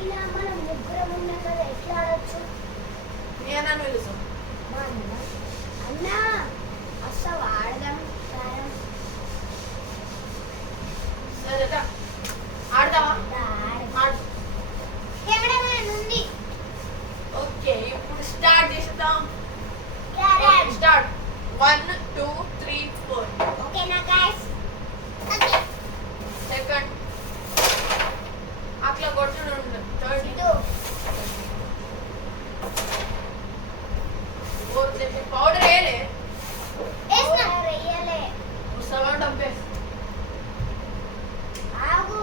అయినా మనం ముగ్గురం ఉన్నాం కదా, ఎట్లా ఆడొచ్చు? మీ అన్న పిలుసు. మా అన్న అసలు ఆడదాం. సరేదా ఆడదామా? ఆడు. ఉంది. ఓకే ఇప్పుడు స్టార్ట్ చేద్దాం. స్టార్ట్ 1 2 3 4. ఓకేనా గైస్? సెకండ్ అట్లా కొట్టుడు ఉండదు. థర్డ్ పౌడర్ వేయలే. సగం డబ్బేసి ఆగు.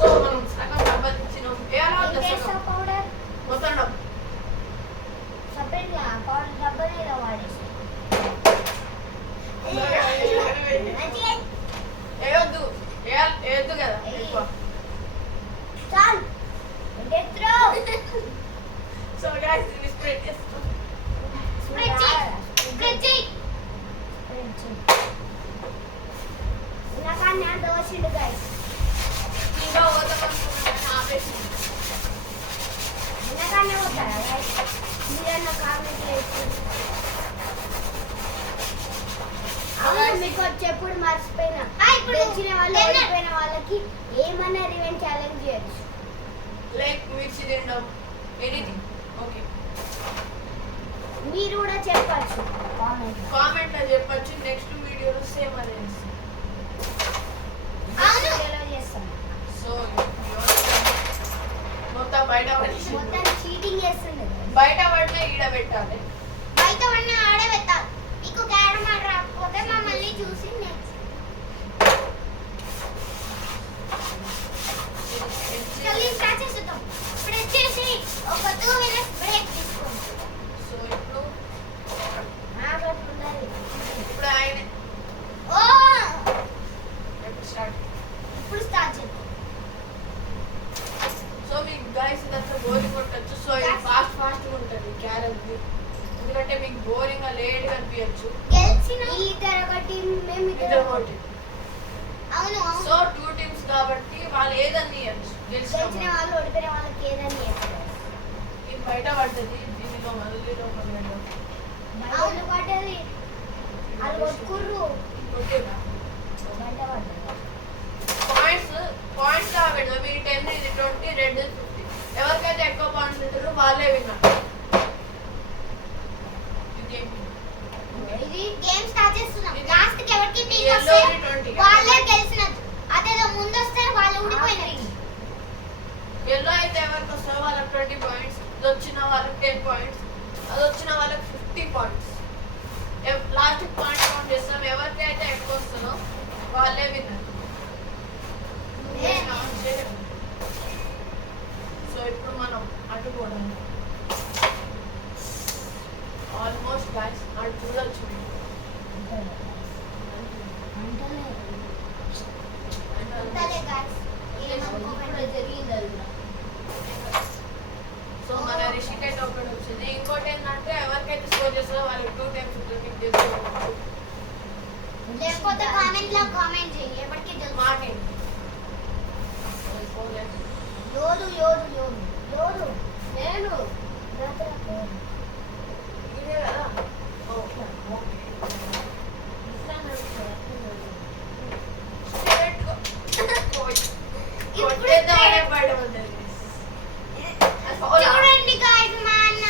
సో మనం సగం డబ్బా ఇచ్చినాం. పౌడర్ మొత్తం డబ్బు సపరేట్ పౌడర్ డబ్బనే వాడేసి వేయొద్దు. వేయొద్దు కదా ఎక్కువ. చాలు. సో గైస్ దీన్ని స్ప్రెడ్ చేస్తాం. నాకన్నా దోషుడు గైస్. ఇంకా పోతాం అనుకున్నాను ఆపేసి. నాకన్నా పోతారా గైస్? మీరన్నా కామెంట్ చేసి. అవును, మీకు చెప్పుడు మర్చిపోయినా. గెలిచిన వాళ్ళు ఓడిపోయిన వాళ్ళకి ఏమన్నా రివెంజ్ ఛాలెంజ్ చేయొచ్చు. లైక్ మిర్చి తినడం, ఎనీథింగ్. ఓకే, మీరు కూడా చెప్పచ్చు కామెంట్ లో చెప్పచ్చు. నెక్స్ట్ వీడియోలో సేమ్ అదే చేస్తాం. సో మొత్తం బయట మొత్తం చీటింగ్ చేస్తుండే. బయట పడితే ఈడ పెట్టాలి. బయట పడిన ఆడే పెట్టాలి. మీకు క్యారమ్ ఆడ రాకపోతే మమ్మల్ని చూసి స్టార్ట్ చేస్తాం. ఇప్పుడు వచ్చేసి ఒక 2 minutes బ్రేక్ తీసుకోండి. సో ఇప్పుడు ఉండాలి. ఇప్పుడు ఆయన స్టార్ట్. ఇప్పుడు స్టార్ట్ చేద్దాం. సో మీకు గైస్ ఇదంతా బోరింగ్ కొట్టచ్చు. సో ఇది ఫాస్ట్ ఉంటుంది క్యారమ్ది. ఎందుకంటే మీకు బోరింగ్ లేట్ గా అనిపించచ్చు. గెలిచిన ఇద్దరు ఒక టీం, మేము ఇద్దరు ఒక టీం. అవును. సో 2 టీమ్స్ కాబట్టి వాళ్ళు ఏదన్నీ గెలిచిన వాళ్ళు ఓడిపోయిన వాళ్ళకి ఏదన్నీ ఇది బయట పడుతుంది. దీనిలో మళ్ళీ అవును పడ్డది. వాళ్ళు కొట్టుకుర్రు. కొట్టిరా బయట పడ్డది. పాయింట్స్ కాబట్టి మీరు 10 ఇది 20 రెడ్ 50. ఎవరికైతే ఎక్కువ పాయింట్స్ ఉంటారో వాళ్ళే విన్నారు. ఇది గేమ్ స్టార్ట్ చేస్తున్నాం. లాస్ట్ కి ఎవరికి టీం వస్తే వాళ్ళే గెలిచినట్టు. అదేదో ముందు వస్తే వాళ్ళు ఊడిపోయినట్టు. ఎల్లో అయితే ఎవరికి వస్తారో వాళ్ళకి 20 పాయింట్స్, ఇది వచ్చిన వాళ్ళకి 10 పాయింట్స్, అది వచ్చిన వాళ్ళకి 50 పాయింట్స్. లాస్ట్ పాయింట్ కౌంట్ చేస్తాం. ఎవరికైతే ఎక్కువ వస్తుందో వాళ్ళే విన్నారు. సో ఇప్పుడు మనం అటు కూడా ఆల్మోస్ట్ గైస్ అటు చూడొచ్చు. సో మన రిషిక్ అయితే ఒకటి వచ్చింది. ఇంకోటి ఏంటంటే ఎవరికైతే స్కోర్ చేస్తారో వాళ్ళకి 2 times రిపీట్ చేసుకోవచ్చు. లేకపోతే కామెంట్ లో కామెంట్ చేయండి. ఎప్పటికీ తెలుసు. మాకేంటి యోదు యోదు యోదు యోదు నేను ఇదే కదా. కొట్టేద్దామనే బయట పడ్డది. చూడండి గాయ్స్, మా అన్న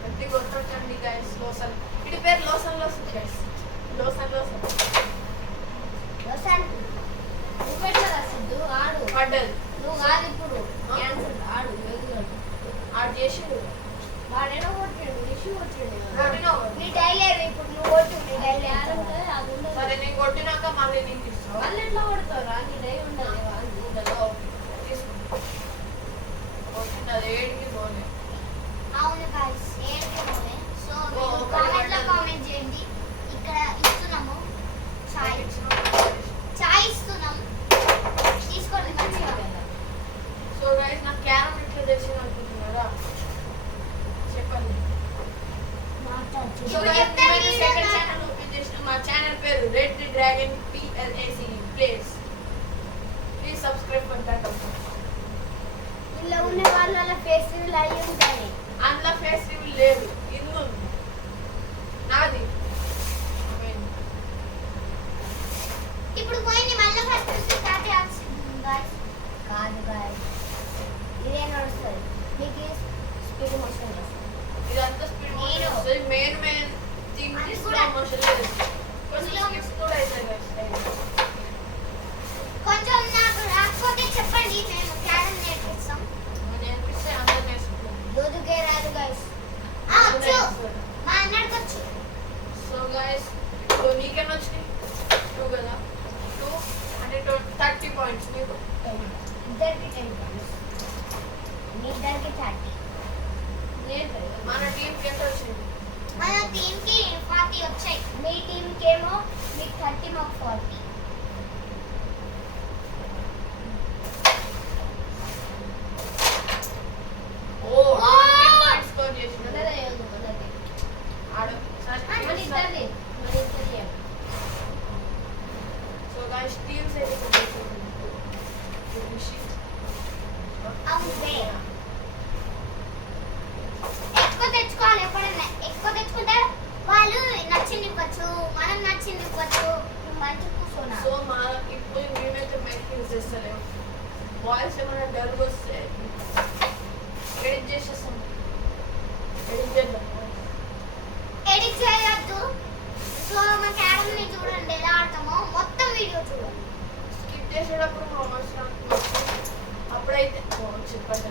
గట్టి కొట్టండి గైస్. లోసన్, ఇది పేరు లోసన్ గైస్. లోసన్ నువ్వెట్లా రాసిద్దు? ఆడు పడ్డది. నువ్వు కాదు ఇప్పుడు క్యాన్సర్. ఆడు ఆడు చేసి వాడేనో కొట్టాడు, ఇష్యూ కొట్టినావు. నీ డైలర్ ఇప్పుడు నువ్వు కొట్టు. నీ డైలర్ సరే నేను కొట్టినాక మళ్ళీ నేను తీసుకో. మళ్ళీ ఎట్లా కొడతావురా? నీ డై ఉండదు. అది ఏడికి పోలే. అవును గాయ్స్, ఏడికి పోలే. సో మీరు కామెంట్ లో కామెంట్ చేయండి. ఇక్కడ ఇస్తున్నాము చాయ్ ఇస్తున్నాము, తీసుకోండి మంచిగా. సో గైస్ నాకు క్యారమ్ ఎట్లా తెలిసింది అనుకుంటున్నారా? చెప్పండి. So guys second channel open చేసిన మా ఛానల్ పేరు red dragon PLACE place. Please subscribe కొట్టాక ఇలా ఉన్న వాళ్ళ ఫేస్ రివీల్ అయ్యి ఉంటాయి. అందులో ఫేస్ రివీల్ లేదు, ఇందు ఉంది నాది. ఇప్పుడు పోయింది మళ్ళీ ఫస్ట్ నుంచి స్టార్ట్ చేయాల్సింది గాయ్స్. కాదు guys. ఇదే నడుస్తుంది. మీకు స్పీడ్ మోషన్ చేస్తుంది. ఇదంతా స్పీడ్ మోషన్ నేను. వస్తుంది. మెయిన్ థింగ్ అది స్లో కూడా. మోషన్ కొంచెం స్కిప్స్ కూడా అవుతాయి guys. కొంచెం నాకు రాకపోతే చెప్పండి, మేము క్యారమ్ నేర్పిస్తాం. నేర్పిస్తే అందరూ నేర్చుకుంటాం. దూదుకే రాదు guys. వచ్చు, మా అన్నడికి వచ్చు. సో గైస్ ఇప్పుడు నీకెన్ని వచ్చినాయి? 2 కదా, 2 అంటే 30 పాయింట్స్ నీకు. 10. ఇద్దరికి 10 points. మీ ఇద్దరికి 30. మన టీంకి ఎంత వచ్చింది? మన టీంకి 40 వచ్చాయి. మీ టీంకి ఏమో మీకు 30 మాకు 40. ఓ 20 పాయింట్స్ స్కోర్ చేసిండు. ఆడు సరే సో గైస్ టీమ్స్ అయితే అవును, ఎక్కువ తెచ్చుకోవాలి. ఎప్పుడైనా ఎక్కువ తెచ్చుకుంటే వాళ్ళు నచ్చింది ఇవ్వచ్చు, మనం నచ్చింది ఇవ్వచ్చు. మంచి కూర్చోనా. సో మా ఇప్పుడు మేమైతే మైక్ యూజ్ చేస్తలేము. వాయిస్ ఏమైనా డల్గా వస్తే ఎడిట్ చేసేస్తాం. ఎడిట్ చేద్దాం. ఎడిట్ చేయొద్దు. సో మా క్యారమ్ని చూడండి ఎలా ఆడతామో, మొత్తం వీడియో చూడండి. స్కిప్ చేసేటప్పుడు మా మనసు అప్పుడైతే చెప్పండి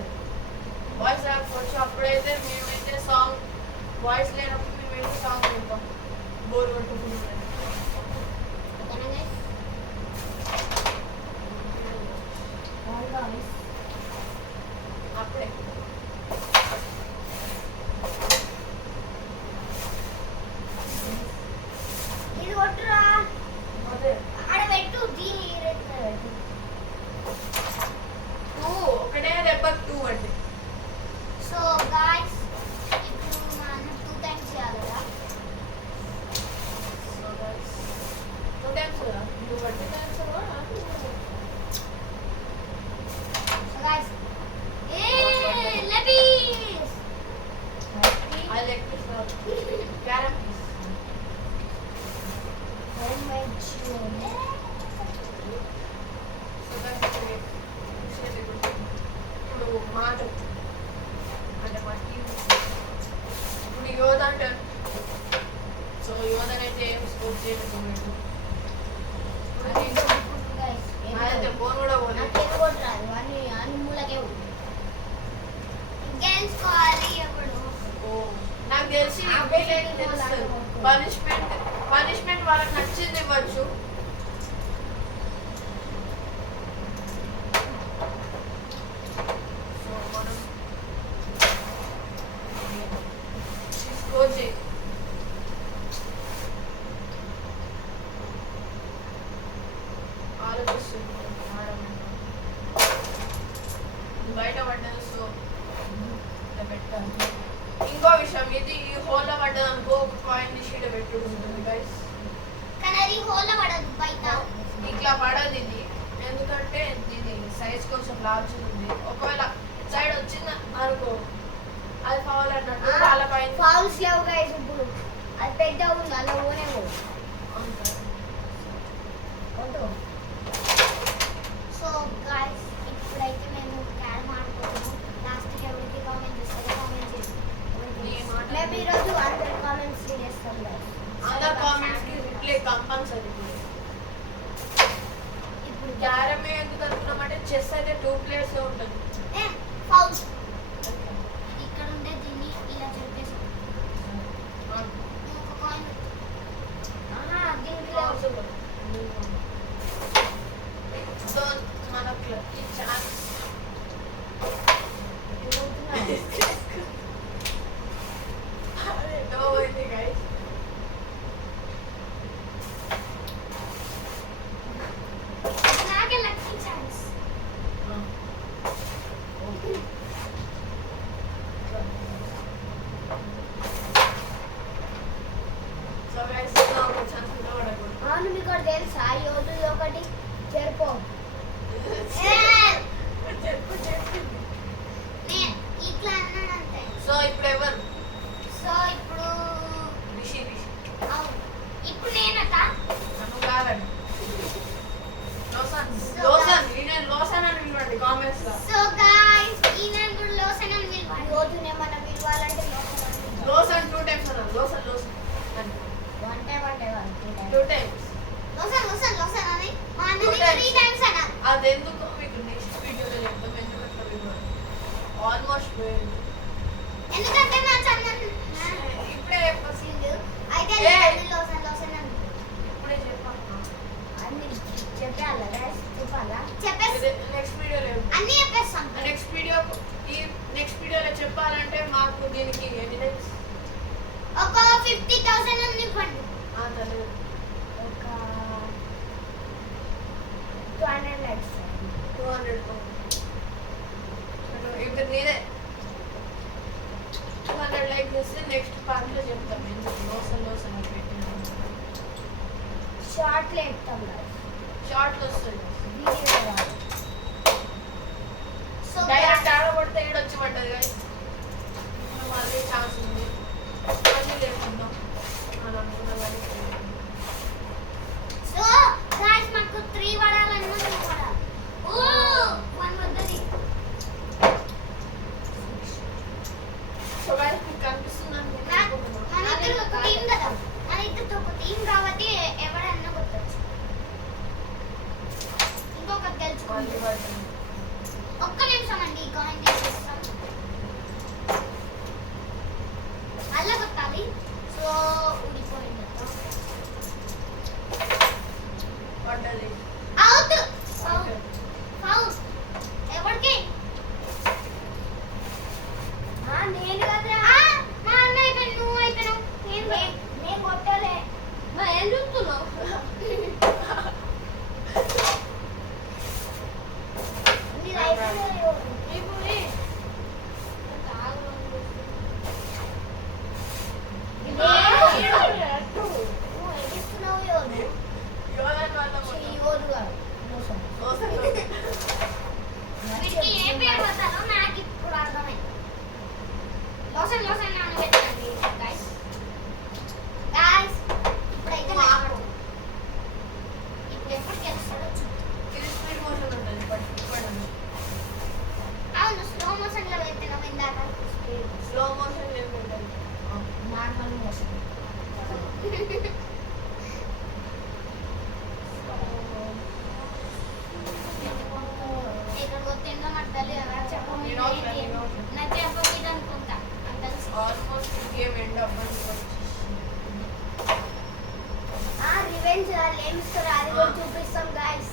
వాయిస్ రాకపోవచ్చు. అప్పుడైతే మేమైతే సాంగ్ వాయిస్ లేనప్పుడు మేమైతే సాంగ్ వింటాం బోర్ కొట్టుకుంటున్నాం. ఓకేనా guys? అప్పుడే ఇది కొట్టురా. అదే ఆడ పెట్టు, దీని పెట్టు. 2 ఒకటే దెబ్బకి 2 అంటే సో గాయ్స్ ఇప్పుడు మనం 2 టైమ్స్ చేయాలి కదా. సో గైస్ 2 టైమ్స్ కదా 2 బట్టి టైమ్స్ సో గాయ్స్ లెబీస్ I like this one. Carom piece. So guys, ఇప్పుడు మాట అంటే మా టీం ఇప్పుడు యోధ అంటారు. సో యోధనైతే ఏం స్కోర్ చేయలేదు. నాదైతే ఫోన్ కూడా పోలేదు. గెలుచుకోవాలి ఎప్పుడు. నాకు తెలిసి వీళ్ళకి తెలుస్తుంది పనిష్మెంట్ వాళ్ళకి నచ్చింది ఇవ్వచ్చు. సో మనం స్కోర్ చేయి. ఆలోచిస్తుంది బయట పడ్డది. సో ఇట్లా పెట్టాలి. ఇంకో విషయం, ఇది ఈ హోల్లో పడ్డది అనుకో ఒక కాయిన్ షీట్ పెట్టుడు ఉంటుంది గైస్. కానీ అది హోల్లో పడదు, బయట. ఇట్లా పడదు ఇది, ఎందుకంటే దీని సైజ్ కొంచెం లార్జ్ ఉంది. ఒకవేళ సైడ్ వచ్చింది అనుకో అది ఫౌల్ అన్నట్టు వాళ్ళ పైన ఫౌల్స్ లేవు guys ఇప్పుడు. అది పెద్ద ఉంది అలా ఓనేమో. సో గాయ్స్ ఇప్పుడైతే మేము క్యారమ్ ఆడుకుంటున్నాం. లాస్ట్కి ఎవరికి కామెంట్ చేస్తారో కామెంట్ చేసి మేము ఈరోజు అందరి కామెంట్స్ చేస్తాం guys. అందరు కామెంట్స్ కి రిప్లై కంపల్సరీ. ఇప్పుడు క్యారమే ఎందుకు అనుకున్నామంటే చెస్ అయితే 2 players ఉంటుంది. ఫౌల్ ఇక్కడ ఉండే దీన్ని ఇలా చెప్పేసాం. ఒక కాయిన్ దీంట్లో సో మనకు లక్కీ ఛాన్స్ పోయింది గైస్. నాకే లక్కీ ఛాన్స్. సో గైస్ ఒక ఛాన్స్ కూడా పడకూడదు. అవును మీకు ఒకటి తెలుసా యోధులు ఒకటి చెరుపు చెప్పు చెప్పు. ఇట్లా అన్నాడంతే. సో ఇప్పుడు ఎవరు? సో ఇప్పుడు రిషి రిషి. అవును. ఇప్పుడు నేనట. నన్ను కాదండి. లోసన్ ఈయన లోసన్ అని పిలవండి కామెంట్స్ లో. సో గైస్ ఈయన కూడా లోసన్ అని పిలవండి. రోజునే మనం పిలవాలంటే లోసన్ 2 టైమ్స్ అన్నారు. లోసన్ లోసన్ అని. వన్ టైం అంటే 2 టైమ్స్. లోసన్ లోసన్ లోసన్ అని మా అన్నని 2 times. 3 టైమ్స్ అన్నారు. అది ఎందుకు మీకు నెక్స్ట్ వీడియోలో చెప్తాం. ఎందుకు అట్లా పిలవాలి. ఆల్మోస్ట్ పోయింది. ఎందుకంటే మా చందన్ ఇప్పుడే చెప్పాల్సింది. అయితే ఏ. లోసన్ లోసన్ అని ఇప్పుడే చెప్పాను. అన్ని చెప్పాలా చెప్పాలా చెప్పేసి నెక్స్ట్ వీడియోలో చెప్తాం. అన్ని చెప్పేస్తాం. నెక్స్ట్ వీడియో ఈ నెక్స్ట్ వీడియోలో చెప్పాలంటే మాకు దీనికి ఎన్ని లైక్స్? ఒక 50,000 అని ఇవ్వండి. తెలియదు. ఒక 200 likes 200. ఇప్పుడు నేనే 200 లైక్ చేస్తే నెక్స్ట్ పార్ట్లో చెప్తాం. ఎందుకు లోసన్ లోసన్ అని పెట్టినాము. షార్ట్ లేపుతాం షార్ట్లు వస్తుంది. వీడియో సో డైరెక్ట్ ఆడబడితే ఈడొచ్చి పడ్డది కదా. మనం మళ్ళీ ఛాన్స్ ఉంది. మళ్ళీ లేకుందాం అని అనుకున్నాం కానీ సో గైస్ మాకు 3 వడాలన్నా 2 వడాలి. ఓ 1 వద్దది. సో గాయస్ మీకు కనిపిస్తుందని మన ఇద్దరు ఒక టీం కదా. మన ఇద్దరు ఒక టీం కాబట్టి ఎవడన్నా కొట్టచ్చు. ఇంకొకటి గెలుచుకోండి. ఒక్క నిమిషం అండి కాయిన్ తీసేస్తాం. అల్ల కొట్టాలి. సో ఊడిపోయింది. పడ్డది. Out out out. ఎవరికి? నేను కదరా మా అన్న అయిపోయి నువ్వు అయిపోయినావు. నేను కొట్టలే మరి ఏం చూస్తున్నావు? మీరు అయిపోయారు నువ్వు ఎగిస్తున్నావు ఎవరు యోధన్ వల్ల ఎవరు కాదు లోసన్ వీడికి ఏ పేరు వస్తారో నాకు ఇప్పుడు అర్థమైంది. లోసన్ లోసన్ అని పెట్టండి గైస్. గైస్ ఇప్పుడైతే నాకు ఇప్పుడు ఎప్పుడు గెలుస్తాడో చూద్దాం. ఇది స్పీడ్ మోషన్ ఉంటుంది. పడండి. అవును స్లో మోషన్ లో పెట్టినాం ఇందాక. స్లో మోషన్ లేకుంటుంది. నార్మల్ మోషన్ ఇక్కడ కొట్టిందో నాకు తెలియదు. నేను అవుతున్నా, నేను అవుతున్నా. నాకు చెప్పకూడదు అనుకుంటా. నాకు తెలుసు. ఆల్మోస్ట్ గేమ్ ఎండ్ అవ్వని రివెంజ్ ఏమి ఇస్తారో అది కూడా చూపిస్తాం గాయస్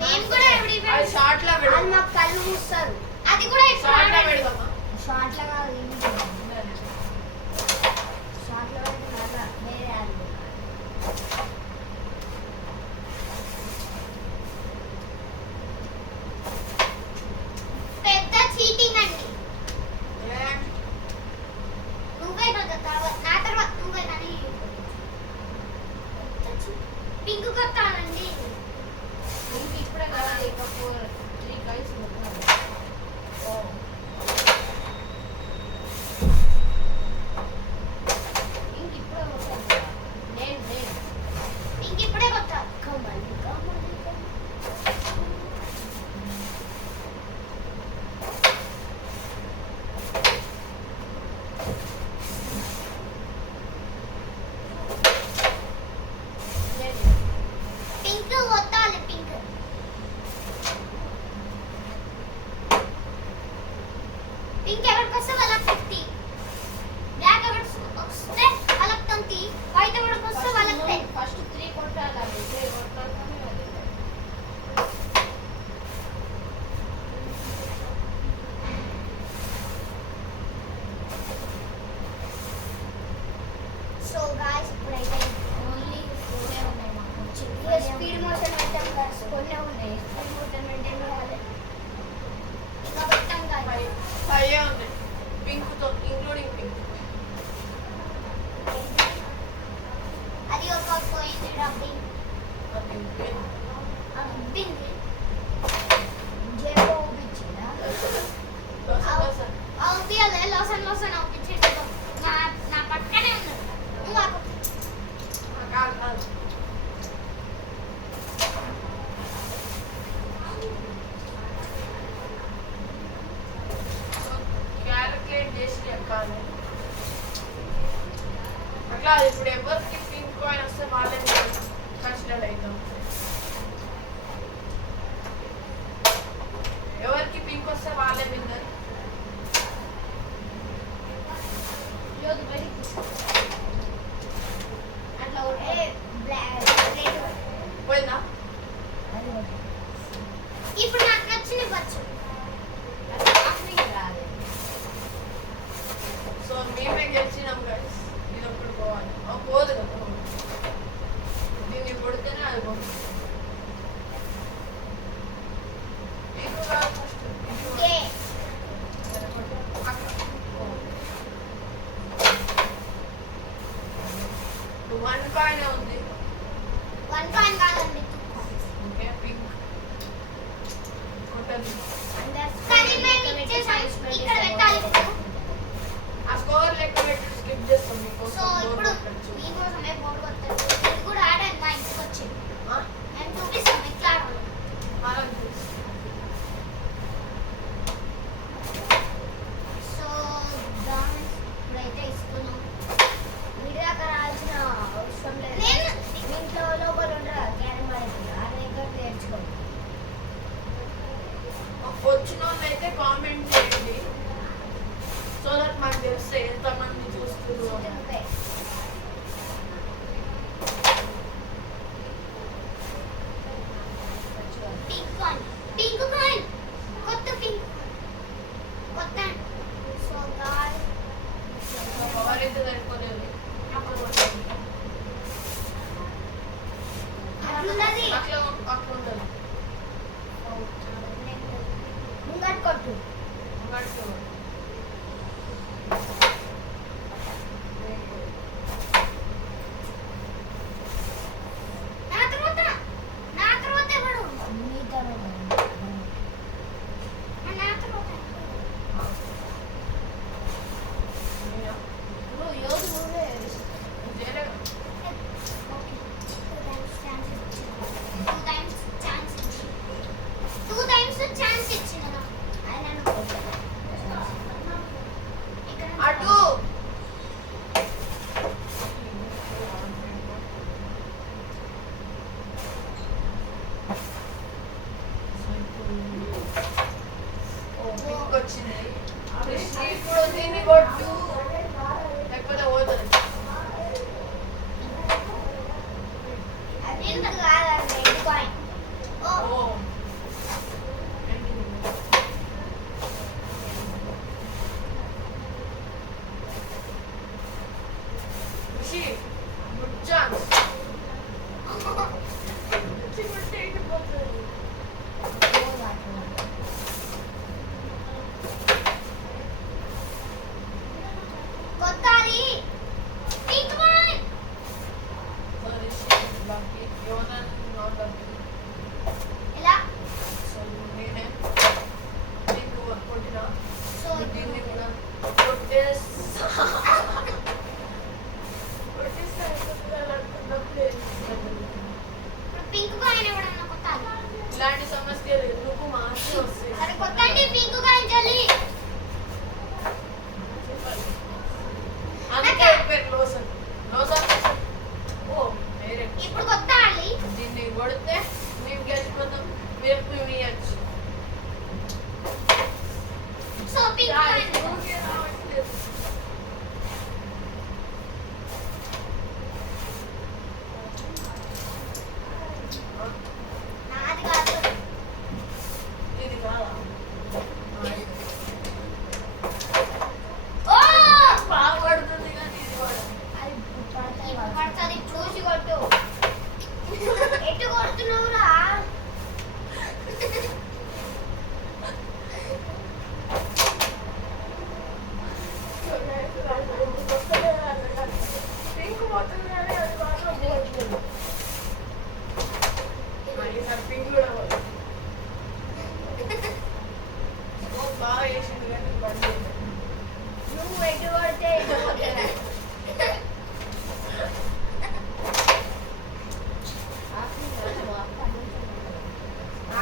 మేము కూడా అది ఎవరి షార్ట్ లా వాళ్ళు పెడదాం. మాకు కళ్ళు మూస్తారు అది కూడా ఇప్పుడు షార్ట్ లా ఆడండి. పెడదామా? షార్ట్ లా కాదు షార్ట్ లో పెట్టి మళ్ళా వేరే ఆడు పెద్ద చీటింగ్ అండి. ఏ? నువ్వే కదా తర్వాత నా తర్వాత నువ్వే కానీ పింక్ కొట్టాలండి. ఇప్పుడే కదా ఇంకా 3 guys ఇప్పుడే వస్తాను నేను పింక్ ఇప్పుడే కొట్టాలి. కమ్మలి పింక్ కొట్టాలి. పింక్ పింక్ ఎవరికి వస్తే వాళ్ళకి 50. బ్లాక్ ఎవరికి వస్తే వాళ్ళకి 20. వైట్ ఎవరికి వస్తే వాళ్ళకి 10. ఫస్ట్ 3 కొట్టాలి 3 కొట్టాలి అది సో గాయ్స్ ఇప్పుడైతే ఓన్లీ 4 ఉన్నాయి మాకు. స్పీడ్ మోషన్ పెట్టాం గాయస్ కొన్ని ఉన్నాయి స్పీడ్ మోషన్ మెయింటైన్ చేయాలి ఇంకా పెట్టాం గాయ్స్. ఫైవ్ ఉంది పింక్ తో ఇంక్లూడింగ్ పింక్. అది ఒక పోయింది డబ్బింగ్. అది pink. అది ఉబ్బింది. అట్లా ఇప్పుడు ఎవరికి పింక్ కాయిన్ వస్తే వాళ్ళే కన్సిడర్ అవుతాం. ఎవరికి పింక్ వస్తే వాళ్ళే విన్నర్. అట్లా పోయిందా? ఇప్పుడు నాకు నచ్చిన వచ్చు సో మేమే గెలిచినాం గైస్. ఇది ఒకటి పోవాలి. పోదు కదా, దీన్ని కొడితేనే అది పోతుంది. నీకు కాదు ఫస్ట్. వన్ కాయిన్ ఉంది. 1 కాయిన్ కాదండి. ఓకే పింక్ కొట్టండి. కానీ మేము ఇచ్చేసాం ఇక్కడ పెట్టాలి ఇప్పుడు. ఆ స్కోర్ లెక్క పెట్టి స్కిప్ చేస్తాం మీకు. సో ఇప్పుడు మీకోసమే బోర్డు కొట్టాను. ఇది కూడా ఆడాను మా ఇంటికి వచ్చి. మేము చూపిస్తాం ఎట్లా ఆడాలి. సో ఇప్పుడైతే ఇస్తున్నాం. విడాక రావాల్సిన అవసరం లేదు. నేను ఇంట్లో లోపల ఉండరా క్యారం ఆడుతుంది ఆ దగ్గర నేర్చుకో. వచ్చిన వాళ్ళు అయితే కామెంట్ చేయండి సో దట్ మాకు తెలిస్తే ఎంతమంది చూస్తున్నారు. పింక్ కాయిన్ కొత్త పింక్ కొత్త. సో గాయ్ పవర్ అయితే సరిపోలేదు. అట్లున్నది. అట్లా అట్లా ఉండదు. ముంగట్ కొట్టు. నా తర్వాత ఎవడు? మీ తర్వాత. నా తర్వాత నువ్వు యోధు నువ్వే. టూ టైమ్స్ ఛాన్స్ ఇచ్చిన ఆయన అటు వచ్చింది. ఇప్పుడు దీన్ని కొట్టు లేకపోతే పోతుంది. ఎందుకు కాదండి రెడ్ కాయిన్. ఓ గుడ్ ఛాన్స్. కొత్తది పింక్ కాయిన్. ఎలా నేనే నీకు కొట్టినా సో దీన్ని కూడా కొట్టేస్తా. ఇప్పుడు పింక్ కాయిన్ ఎవడన్నా కొత్తాలి. ఇలాంటి సమస్య లేదు. నువ్వు మార్చి వస్తాయి. సరే కొత్తండి పింక్ కాయిన్ జల్లి. అందుకే పేరు లోసన్. లోసన్ ఓ వేరే. ఇప్పుడు కొత్త ఆడాలి. దీన్ని కొడితే మేము గెలిచిపోతాం. మీరు ఇవ్వచ్చు. సో పింక్ కాయిన్ రావట్లేదు. నాది కాదు. ఇది కాదా? ఓ బాగా పడుతుంది కానీ ఇది కూడా. అది పడతాయి వాళ్ళు. పడుతుంది చూసి కొట్టు. ఎటు కొడుతున్నావురా? పింక్ పోతుంది కానీ అది మాత్రం పోవట్లేదు. ఈసారి పింక్ కూడా పోతుంది. బాగా వేసింది కానీ బండి నువ్వు ఎటు కొడితే ఎటు కొట్టాలి.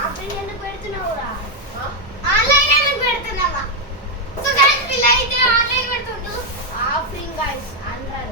ఆపిల్ ఎందుకు పెడుతున్నావురా? ఆన్లైన్ ఎందుకు పెడుతున్నావా? సో గైస్ వీళ్ళైతే ఆన్లైన్ పెడుతుండు. Offering guys 100.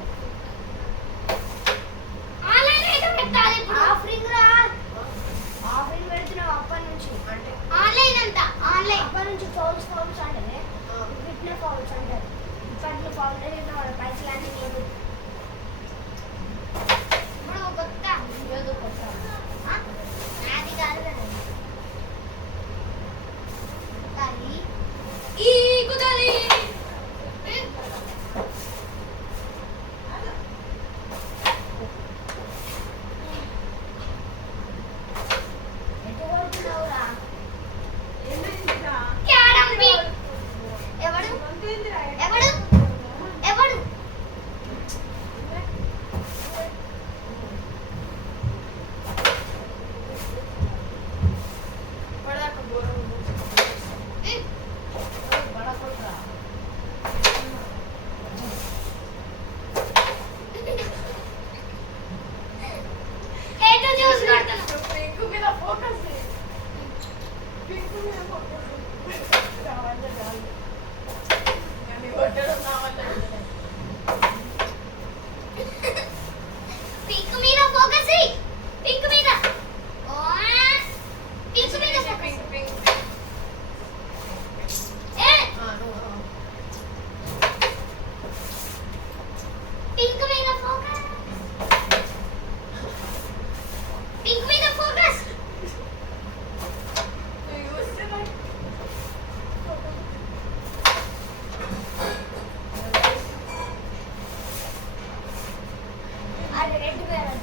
అది రెడ్ పేరు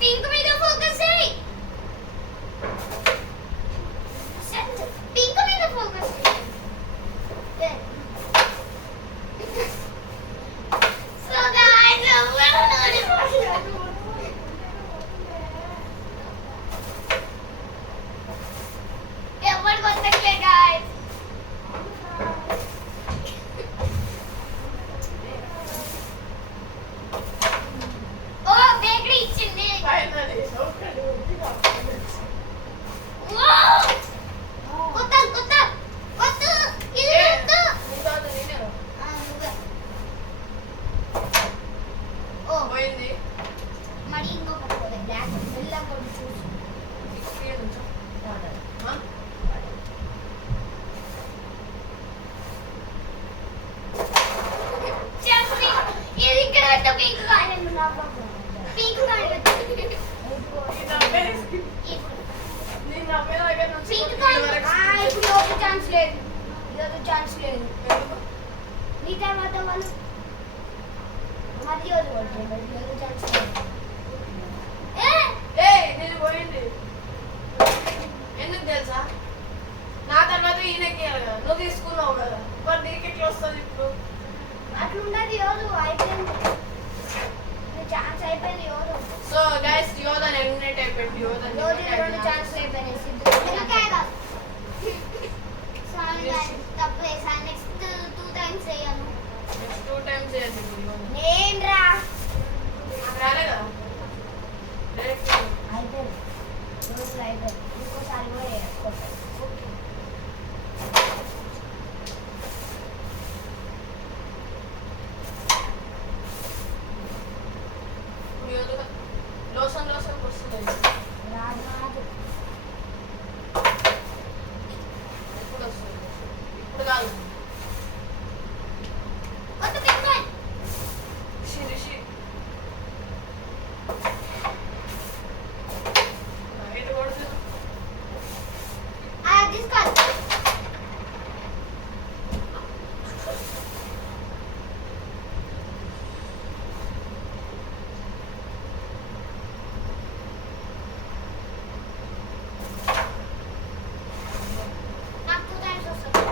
పింక్ మీద ఫోకస్ చేయి పింక్ మీద ఫోకస్ చేయి సో గైస్ ఎవరు కొట్టట్లే గైస్ ఓ బేకరీ ఇచ్చింది ఫైనల్లీ ఒకటి వావ్ కొత్త కొత్త కొత్త ఇది కొత్త ఓ పోయింది మరి ఇంకొకటి పోలే బ్లాక్ మెల్లగా కొట్టి చూసి 60 నుంచి చెప్పి ఇది ఇక్కడ పెట్ట పింక్ కాయలు పింక్ కాయలు నేను నవ్వే దగ్గర నుంచి పింక్ కొద్ది కాయలు వరకు ఇప్పుడు ఒక ఛాన్స్ లేదు ఇదొక ఛాన్స్ లేదు మీ తర్వాత వాళ్ళు మళ్ళీ వదిలిపోతారు ఇదొక ఛాన్స్ లేదు నేను పోయింది ఎందుకు తెలుసా నా తర్వాత ఈయనకి ఇవ్వాలి కదా నువ్వు తీసుకున్నావు కదా మరి నీకు ఎట్లా వస్తుంది ఇప్పుడు అట్లున్నది యోదు అయిపోయింది ఛాన్స్ అయిపోయింది యోదు సో గైస్ యోధన్ ఎలిమినేట్ అయిపోయింది యోధన్ యోదు రెండు ఛాన్స్ అయిపోయినాయి సిద్ధు నిమ్మకాయ కాదు సారీ గైస్ తప్పు వేసాను నెక్స్ట్ 2 టైమ్స్ వేయను నెక్స్ట్ 2 టైమ్స్ చేయాలి యోధన్ నేను రా నాకు రాలే కదా డైరెక్ట్ అయిపోయింది రోజులు అయిపోయింది ఇంకోసారి కూడా వేసుకోవాలి యోధన్ లోసన్ వస్తుంది రాదు రాదు ఇప్పుడు వస్తుంది ఇప్పుడు కాదు కొత్త పింక్ కాయలు రిషి ఎటు కొడుతుంది తీసుకోవాలి నాకు 2 టైమ్స్ వస్తుంది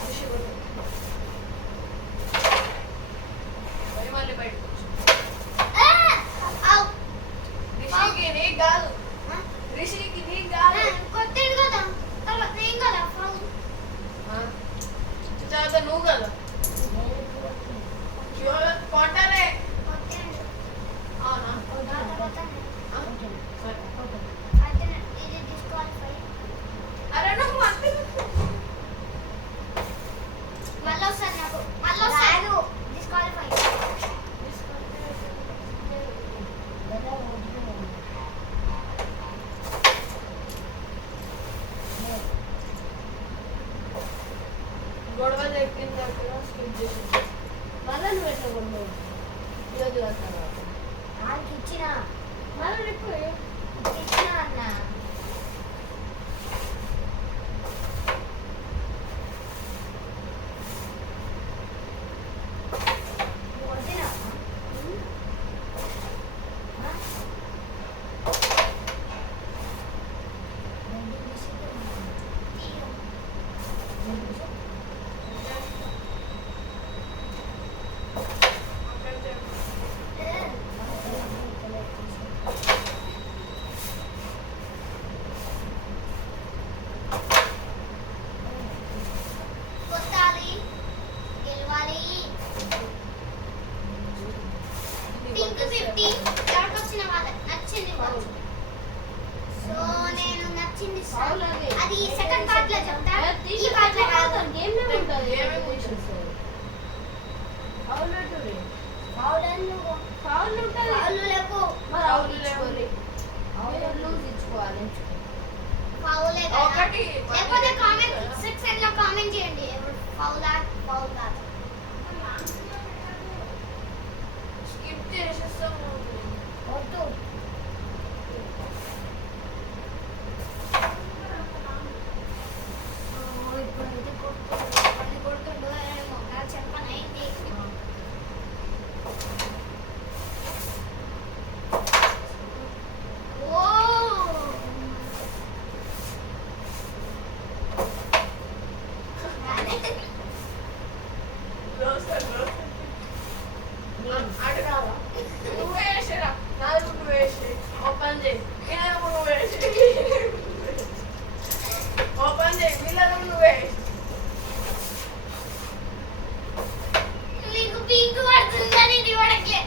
రిషి కొడుతుంది పోయి మళ్ళీ బయటకు వచ్చి రిషికి నీకు కాదు రిషికి నీకు కాదు కొత్తది కదా తర్వాత ఏం కదా తర్వాత నువ్వు కదా కొట్టలే కొత్తది అవునా తర్వాత సరే అయితే ఇది డిస్క్వాలిఫై అరే నువ్వు మళ్ళీ మళ్ళీ వస్తుంది నాకు మళ్ళీ వస్తుంది రాదు డిస్క్వాలిఫై గొడవ ఎక్కిన దగ్గర స్కిప్ చేసి మళ్ళీ నువ్వు ఎట్లా కొన్నావు ఈరోజు వస్తాను ఆయనకి ఇచ్చిన మళ్ళీ ఇప్పుడు ఇచ్చిన అన్న నువ్వు కొట్టినావా? ఆ? రెండు విషయాలు ఉన్నాయి. రెండు విషయాలు. కొట్టాలి గెలవాలి పింక్ 50 ఎవరికి వచ్చిన వాళ్ళకి నచ్చింది వచ్చు సో నేను నచ్చింది ఇస్తాను. అది సెకండ్ పార్ట్ లో చెప్తా ఈ పార్ట్ లో కాదు పౌడర్లు పౌడర్లకు మరి అవును లేవు. పౌడర్లు ఇచ్చుకోవాలి ఫౌలే కదా ఒకటి లేకపోతే కామెంట్ సెక్షన్ లో కామెంట్ చేయండి ఎవరు ఫౌలా ఫౌల్ కాదు స్కిప్ చేసేస్తాము. వద్దు. ఇప్పుడు ఇది కొడుతుండో ఏమో నాకు చెప్పనైంది ఓ అటు కాదా నువ్వే వేసేరా నాది నువ్వు వేసే ఓపెన్ చేయి నేను నువ్వు వేసే ఓపెన్ చేయి వీళ్ళను నువ్వే నీకు పింక్ పడుతుందని ఇది పడట్లే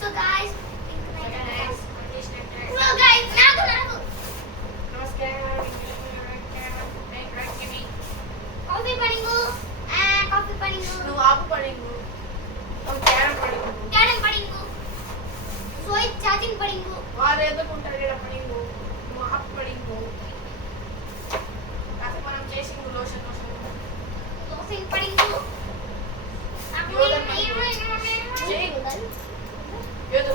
సో గాయ్స్ సో గాయ్స్ నాకు కాఫీ పడింగు కాఫీ పడింగు నువ్వు ఆపు పడింగు నువ్వు క్యారం పడింగు క్యారం పడింగు సోయి చార్జింగ్ పడింగు వారు ఎదుర్కొంటారు ఇక్కడ పడింగు నువ్వు ఆపు పడింగు కాకపోతే మనం చేసింగు లోషన్ లోసింగ్ పడింగు చేయి ఎదు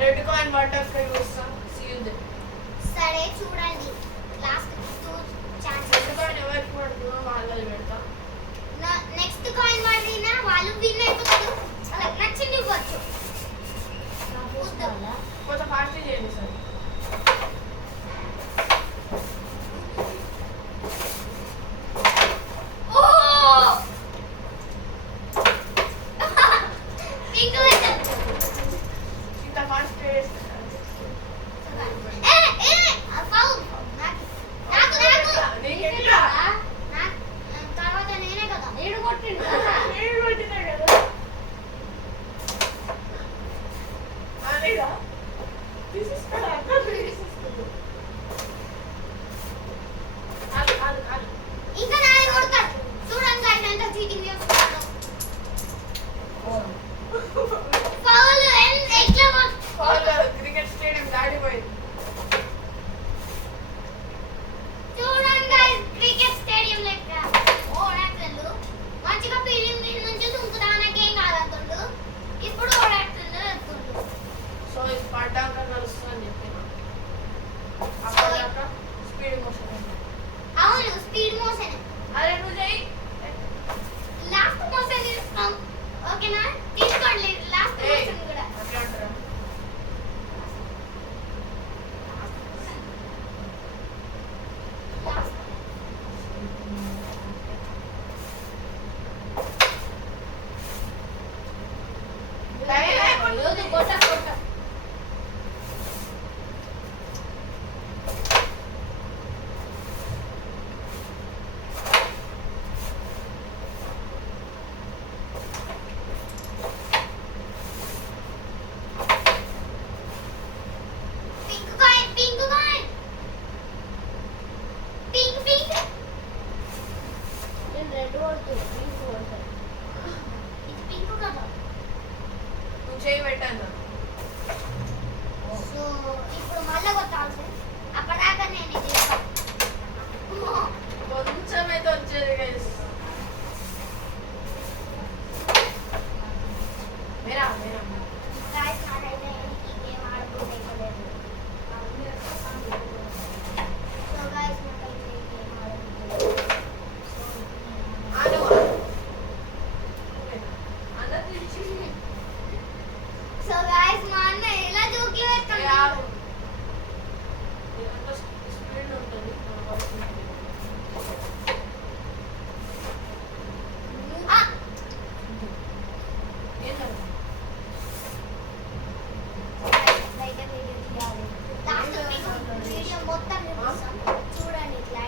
రెడ్ కాయిన్ బటర్ ఫ్రై వస్తాం సీల్ సరే చూడండి లాస్ట్ 2 ఛాన్సెస్ రెడ్ కాయిన్ ఎవరికి పడుతుందో వాళ్ళది పెడతా నెక్స్ట్ కాయిన్ పడినా వాళ్ళు విన్ అయిపోతారు వాళ్ళకి నచ్చింది ఇవ్వచ్చు కొంచెం ఫాస్ట్ చేయండి సార్ ఓ పింక్ వెటర్ ఇంత ఫాస్ట్ చేస్తే ఫౌల్ నాకు నీకెట్లా తర్వాత నేనే కదా ఏడు కొట్టిండు. నేను కొట్టినా కదా అనేగా తీసేసుకోరా తీసేసుకో అది ఇంకా నాది కొడతారు చూడండి guys ఎంత చీటింగ్ చేస్తున్నాడు ఫౌల్ ఎట్లా క్రికెట్ స్టేడియం దాడిపోయింది చూడండి guys క్రికెట్ స్టేడియం లెక్క ఓడాక్టర్లు మంచిగా ఫీల్డింగ్ నుంచి దుంకుతా నాకేం కాదంటుండు ఇప్పుడు ఓడాక్టర్లు వెళ్తుండు సో ఇది పడ్డాక కలుస్తుందని చెప్పిన అప్పటిదాకా స్పీడ్ మోషన్ అవును స్పీడ్ మోషన్ అరే నువ్వు చెయ్యి లాస్ట్ మోషన్ ఇస్తాం ఓకేనా తీసుకోండి లాస్ట్ ఏయ్, మోషన్ కూడా అట్లా అంటారా లాస్ట్ వద్దు, కొట్ట కొట్ట. Pink coin pink coin pink pink నేను రెడ్ కొడుతున్నా, పింక్ కొడతా. ఇది పింక్ కదా నువ్వు చేయి పెట్టాను సో ఇప్పుడు మళ్ళీ కొట్టాల్సి అప్పటిదాకా నేను ఇది చేస్తా. కొంచెం అయితే వచ్చేది గైస్ మేరా మేరా Guys, నాకైతే ఈ గేమ్ ఆడబుద్ధి అయిపోలేదు. So guys, నాకైతే ఈ గేమ్ ఆడబుద్ధి అయిపోలేదు. ఆను అందరూ తీసి So guys, మా అన్న ఎలా జోకులు వేస్తున్నాడు? యారు అంత స్పీడ్ ఉంటుంది ఆ, ఏంటంటే guys, బయట వీడియో తీయాలి. Last మీకు వీడియో మొత్తం చూపిస్తాం. చూడండి ఇట్లా.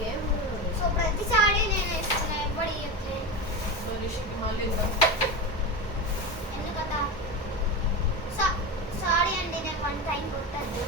గేమ్ సో ప్రతిసారి నేను ఇస్తున్నా ఎవ్వడు ఇవ్వట్లేదు. సో రిషికి మళ్ళీ ఇద్దాం ఎందుకట సారీ అండి నేను 1 టైం కొట్టద్దు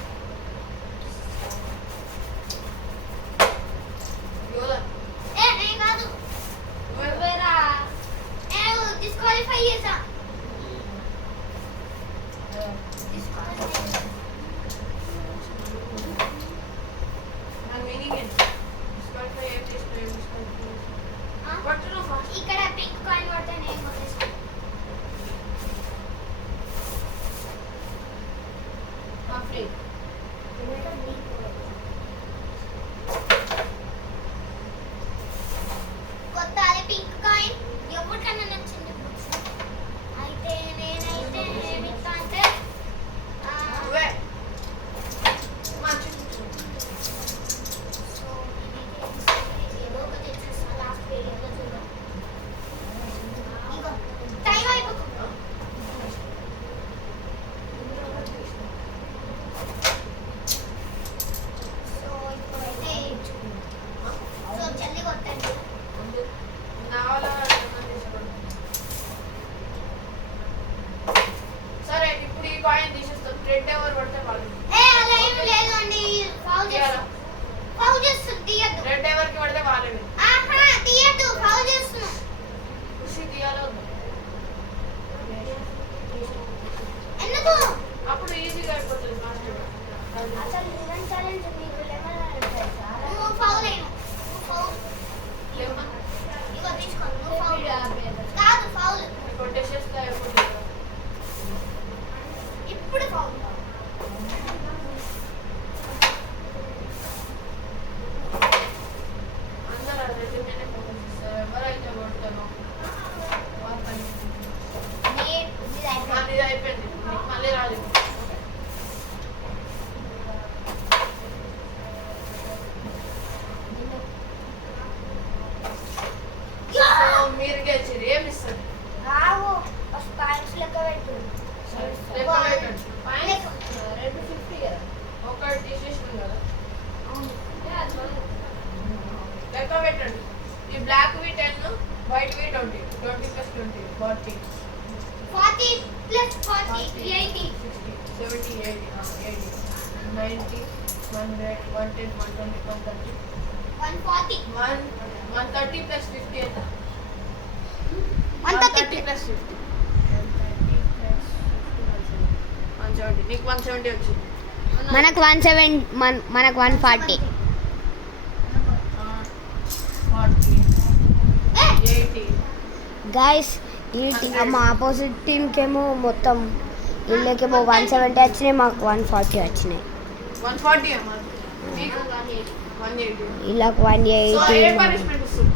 40, 40 plus 40, 80. 60, 70, 80, 90, 100, 110, 120, 130. 140. 130 plus 50 ఎంత? 130 plus 50. 170. నీకు 170 వచ్చింది. మనకు 140. 40, 80. గైస్ మా ఆపోజిట్ టీంకి ఏమో మొత్తం వీళ్ళకేమో 170 వచ్చినాయి, మాకు 140 వచ్చినాయి. 140 అమ్మా. నీకు 180. వీళ్ళకి సో ఏ 180. పనిష్మెంట్ ఇస్తుంది?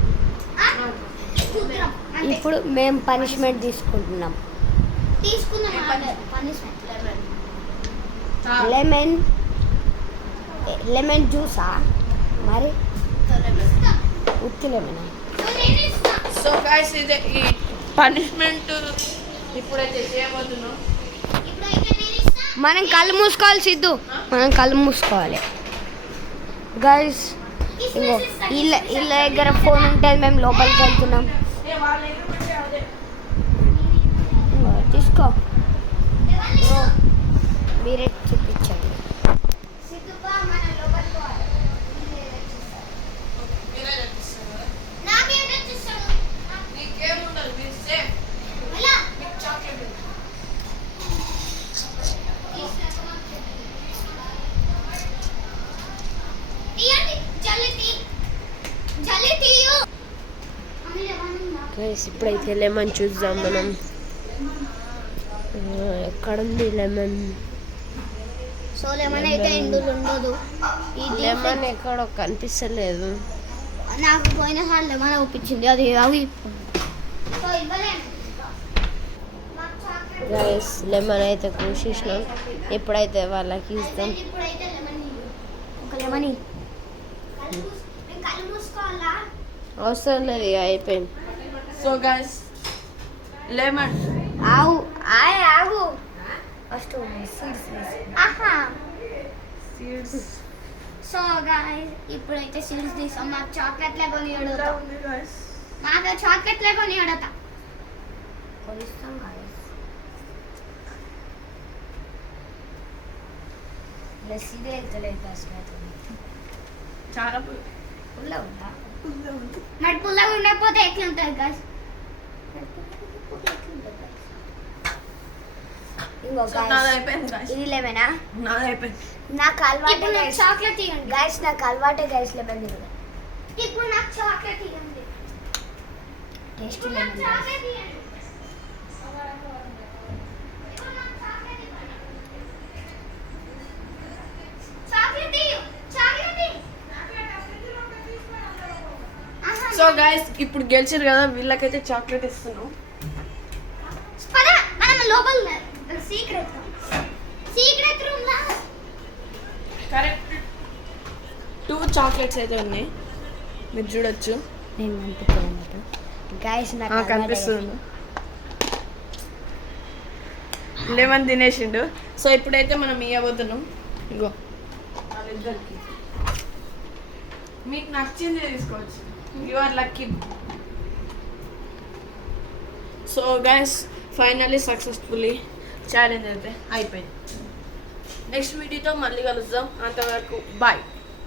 చూద్దాం. అంతే. ఇప్పుడు మేము పనిష్మెంట్ తీసుకుంటున్నాం. తీసుకుందాం ఏ పనిష్మెంట్. లెమన్ జ్యూసా మరి ఉత్తి లెమన్. సో గైస్ ఇదే ఈ పనిష్మెంట్ ఇప్పుడైతే చేయబోతున్నాం. ఇప్పుడైతే నేను ఇస్తా. మనం కళ్ళు మూసుకోవాలి సిద్ధు, మనం కళ్ళు మూసుకోవాలి. గైస్ ఇంకో వీళ్ళ దగ్గర ఫోన్ ఉంటుంది, మేము లోపలికి వెళ్తున్నాం. ఇంగో తీసుకో బ్రో, మీరే చూపించండి. సిద్ధుగా మనం లోపలికి పోవాలి. మీరే చెప్పిస్తారు కదా. నాకేం తెచ్చిస్తాడు? నీకేముండదు, మీరు సేఫ్. ఎలా? మీకు చాక్లెట్ ఉంది. తీయండి. జల్లి తీయు. గైస్ ఇప్పుడైతే లెమన్ చూద్దాం మనం. ఎక్కడుంది లెమన్? సో లెమన్ అయితే ఇందులో ఉండదు. లెమన్ ఎక్కడో కనిపిస్తలేదు. నాకు పోయినసారి లెమన్ ఒప్పించింది, అది అవి సో ఇవ్వలేను. గైస్ లెమన్ అయితే కోసేసినాం, ఎప్పుడైతే వాళ్ళకి ఇస్తాం. ఇప్పుడైతే లెమన్ ఒక లెమన్ కళ్ళు మూసుకోవాలా? అవసరం లేదు, ఇక అయిపోయింది. సో గైస్ లెమన్ ఆగు ఫస్ట్ ఆహా. సీడ్స్ సో గాయ్స్ ఇప్పుడైతే సీడ్స్ తీసాం. మాకు చాక్లెట్లే కొని అడుగుతాం. ఉంది గైస్. మాకు చాక్లెట్లే కొని అడుగుతాం. కొనిస్తాం గైస్. లస్సీదే వెళ్తలేదు అసలు. చాలా ఫుల్ ఉందా? మరి పుల్లగా ఉండకపోతే ఎట్లా ఉంటుంది గాయ్స్? ఇంకో సో నాది అయిపోయింది గైస్. ఇది లెమనా? నాది అయిపోయింది. నాకు అలవాటే ఇప్పుడు నాకు గైస్. చాక్లెట్ ఇవ్వండి. గైస్ నాకు అలవాటే గైస్ లెమన్ తినడం. ఇప్పుడు నాకు చాక్లెట్ ఇవ్వండి. టేస్ట్ ఇప్పుడు నాకు లెమన్ చాక్లెట్ ఇవ్వండి. ఇప్పుడు నాకు చాక్లెట్ ఇవ్వండి. చాక్లెట్ ఇవ్వు. చాక్లెట్ ఇవ్వు. ఆహా. సో గైస్ ఇప్పుడు గెలిచారు కదా, వీళ్ళకైతే చాక్లెట్ ఇస్తున్నాం. పద మనం లోపల సీక్రెట్ రూమ్ లా. కరెక్ట్ 2 చాక్లెట్స్ అయితే ఉన్నాయి, మీరు చూడొచ్చు. నేను కనిపించలేదు గైస్. నాకు అలవాటే కనిపిస్తుంది. లెమన్ తినేసిండు. సో ఇప్పుడైతే మనం ఇవ్వబోతున్నాం. ఇగో వాళ్ళిద్దరికి మీకు నచ్చింది తీసుకోవచ్చు. You are lucky. So guys finally successfully challenge అయితే అయిపోయింది. నెక్స్ట్ వీడియోతో మళ్ళీ కలుద్దాం. అంతవరకు బాయ్.